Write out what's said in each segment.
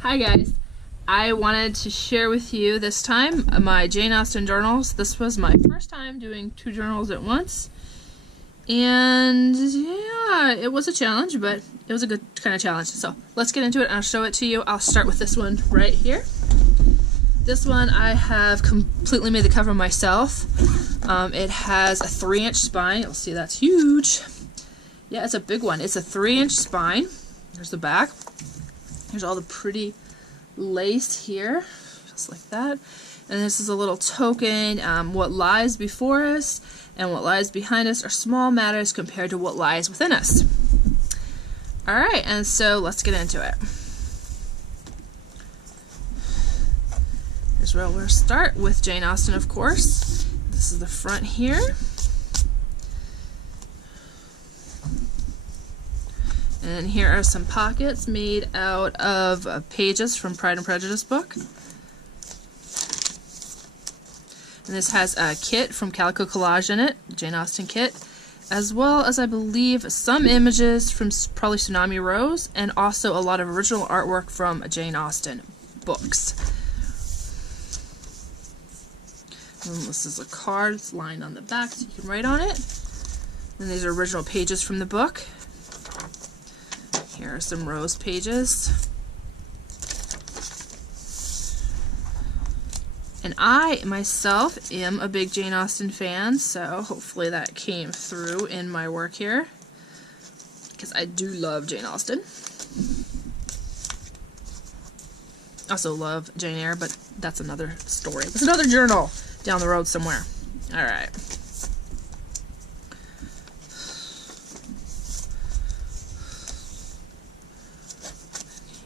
Hi guys, I wanted to share with you this time my Jane Austen journals. This was my first time doing 2 journals at once, and yeah, it was a challenge, but it was a good kind of challenge. So let's get into it and I'll show it to you. I'll start with this one right here. This one I have completely made the cover myself. It has a 3-inch spine. You'll see that's huge. Yeah, it's a big one. It's a 3-inch spine. There's the back. Here's all the pretty lace here, just like that. And this is a little token. What lies before us and what lies behind us are small matters compared to what lies within us. Alright, and so let's get into it. Here's where we'll start with Jane Austen, of course. This is the front here. And here are some pockets made out of pages from Pride and Prejudice book. And this has a kit from Calico Collage in it, Jane Austen kit, as well as I believe some images from probably Tsunami Rose, and also a lot of original artwork from Jane Austen books. And this is a card, it's lined on the back so you can write on it. And these are original pages from the book. Here are some Rose pages. And I, myself, am a big Jane Austen fan, so hopefully that came through in my work here, because I do love Jane Austen. Also love Jane Eyre, but that's another story. That's another journal down the road somewhere. Alright.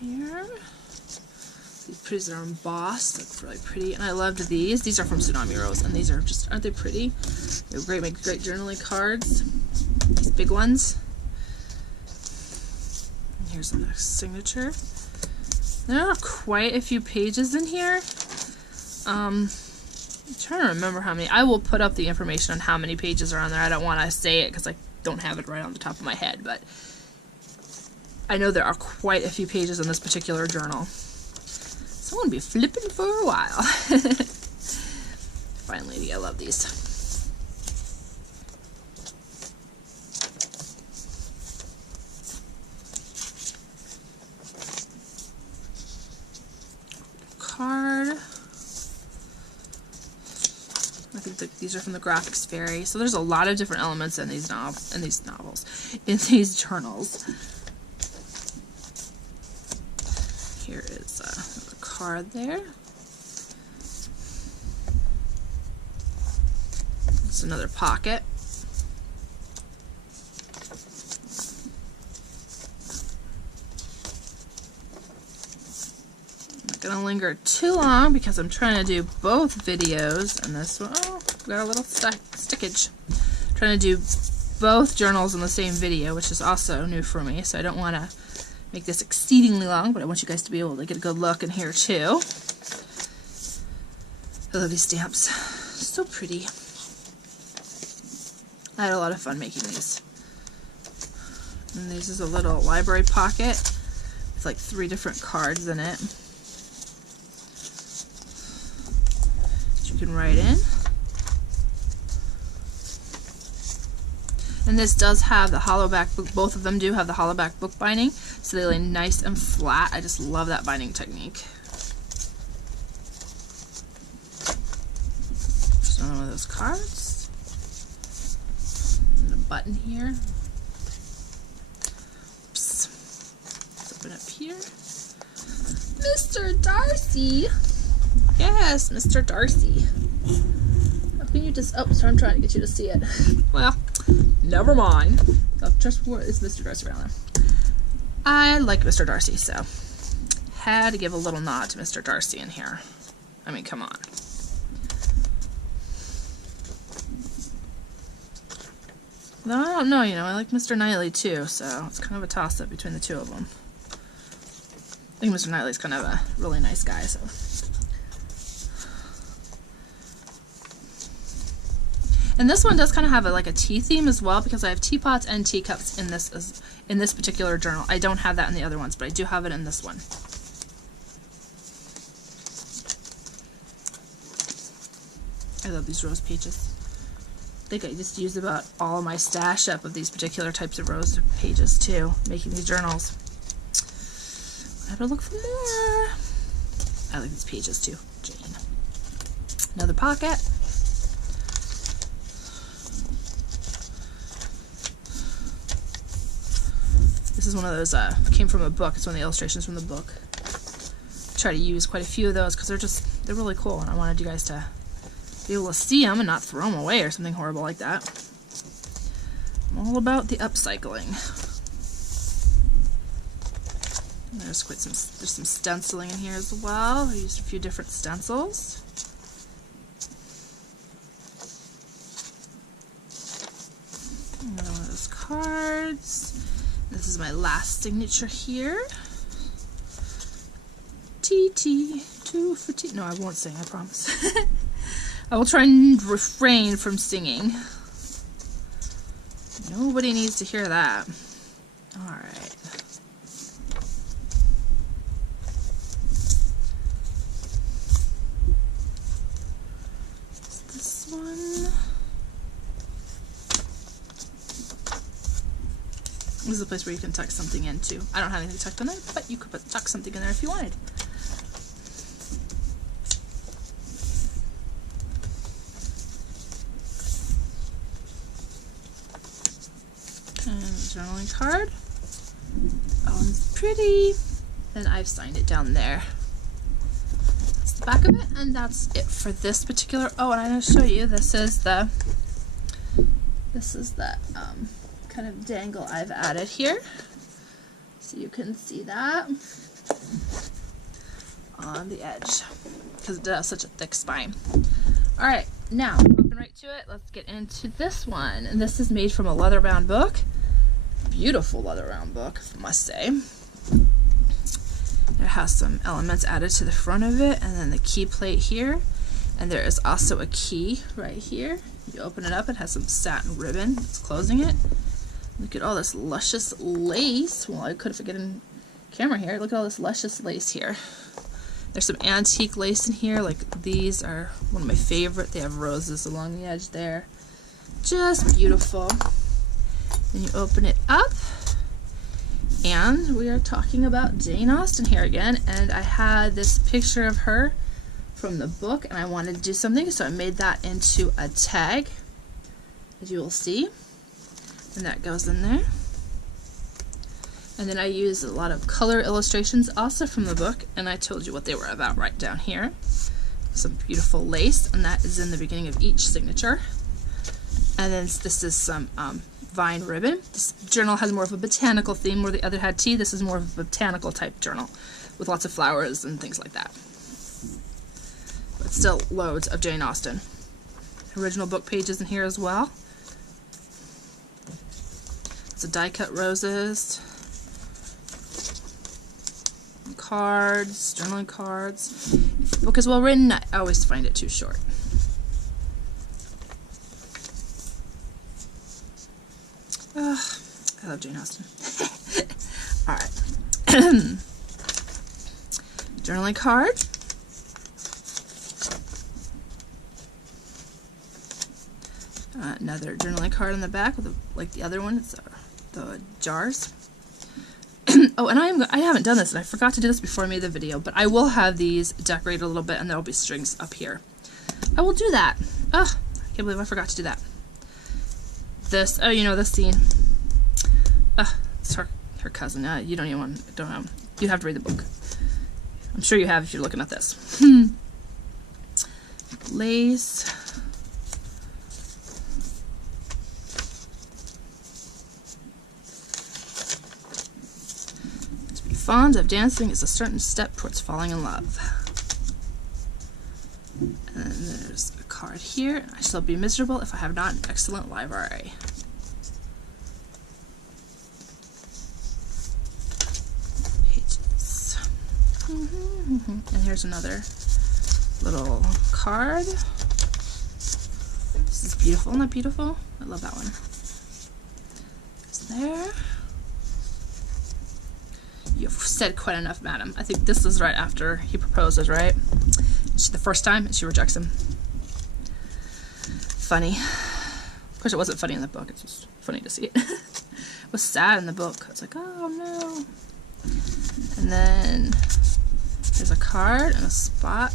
Here. These pretties are embossed, look really pretty, and I loved these. These are from Tsunami Rose, and these are just, aren't they pretty? They're great, make great journaling cards. These big ones. And here's the signature. There are quite a few pages in here. I'm trying to remember how many. I will put up the information on how many pages are on there. I don't want to say it because I don't have it right on the top of my head, but I know there are quite a few pages in this particular journal. So I'm going to be flipping for a while. Fine lady, I love these. Card. I think these are from the Graphics Fairy. So there's a lot of different elements in these in these journals. Here is a card there. It's another pocket. I'm not going to linger too long because I'm trying to do both videos and this one. Oh, got a little stickage. I'm trying to do both journals in the same video, which is also new for me, so I don't want to make this exceedingly long, but I want you guys to be able to get a good look in here too. I love these stamps. So pretty. I had a lot of fun making these. And this is a little library pocket with like 3 different cards in it that you can write in. And this does have the hollow back book. Both of them do have the hollow back book binding, so they lay nice and flat. I just love that binding technique. Just one of those cards. And a button here. Oops. Let's open up here. Mr. Darcy! Yes, Mr. Darcy. How can you just... Oh, sorry, I'm trying to get you to see it. Well, never mind. Just where is Mr. Darcy around there? I like Mr. Darcy, so had to give a little nod to Mr. Darcy in here. I mean, come on. No, I don't know, you know, I like Mr. Knightley too, so it's kind of a toss-up between the two of them. I think Mr. Knightley's kind of a really nice guy, so. And this one does kind of have like a tea theme as well, because I have teapots and teacups in this particular journal. I don't have that in the other ones, but I do have it in this one. I love these rose pages. I think I just used about all of my stash up of these particular types of rose pages too, making these journals. I have to look for more. I like these pages too, Jane. Another pocket. This is one of those, came from a book. It's one of the illustrations from the book. I try to use quite a few of those because they're really cool, and I wanted you guys to be able to see them and not throw them away or something horrible like that. I'm all about the upcycling. And there's some stenciling in here as well. I used a few different stencils. Another one of those cards. This is my last signature here. TT, 2 for T. No, I won't sing, I promise. I will try and refrain from singing. Nobody needs to hear that. Alright. This one. This is a place where you can tuck something in too. I don't have anything tucked in there, but you could tuck something in there if you wanted. And a journaling card. Oh, it's pretty. And I've signed it down there. That's the back of it, and that's it for this particular. Oh, and I'm going to show you. This is the kind of dangle I've added here, so you can see that on the edge because it has such a thick spine. All right, now moving right to it, let's get into this one. And this is made from a leather bound book. Beautiful leather bound book, I must say. It has some elements added to the front of it, and then the key plate here, and there is also a key right here. You open it up, it has some satin ribbon that's closing it. Look at all this luscious lace. Well, I could forget in camera here. Look at all this luscious lace here. There's some antique lace in here. Like these are one of my favorite. They have roses along the edge there. Just beautiful. Then you open it up, and we are talking about Jane Austen here again. And I had this picture of her from the book, and I wanted to do something, so I made that into a tag, as you will see. And that goes in there. And then I used a lot of color illustrations also from the book, and I told you what they were about right down here. Some beautiful lace, and that is in the beginning of each signature. And then this is some vine ribbon. This journal has more of a botanical theme, where the other had tea. This is more of a botanical type journal with lots of flowers and things like that. But still loads of Jane Austen. Original book pages in here as well. So die cut roses, cards, journaling cards. If the book is well written, I always find it too short. I love Jane Austen. Alright. Journaling card. Another journaling card on the back with like the other one. It's the jars. Oh, and I haven't done this, and I forgot to do this before I made the video, but I will have these decorated a little bit, and there will be strings up here. I will do that. Ugh, I can't believe I forgot to do that. This, oh, you know this scene. It's her cousin. You don't even want, you have to read the book. I'm sure you have if you're looking at this. Lace. Fond of dancing is a certain step towards falling in love. And there's a card here. I shall be miserable if I have not an excellent library. Pages. And here's another little card. This is beautiful. Isn't that beautiful? I love that one. It's there. You've said quite enough, madam. I think this is right after he proposes, right? It's the first time, and she rejects him. funny. Of course, it wasn't funny in the book. It's just funny to see it. It was sad in the book. It's like, oh no. And then there's a card and a slot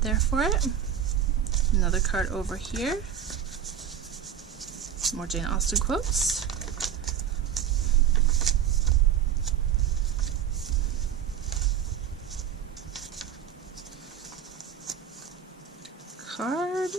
there for it. Another card over here. More Jane Austen quotes. Card.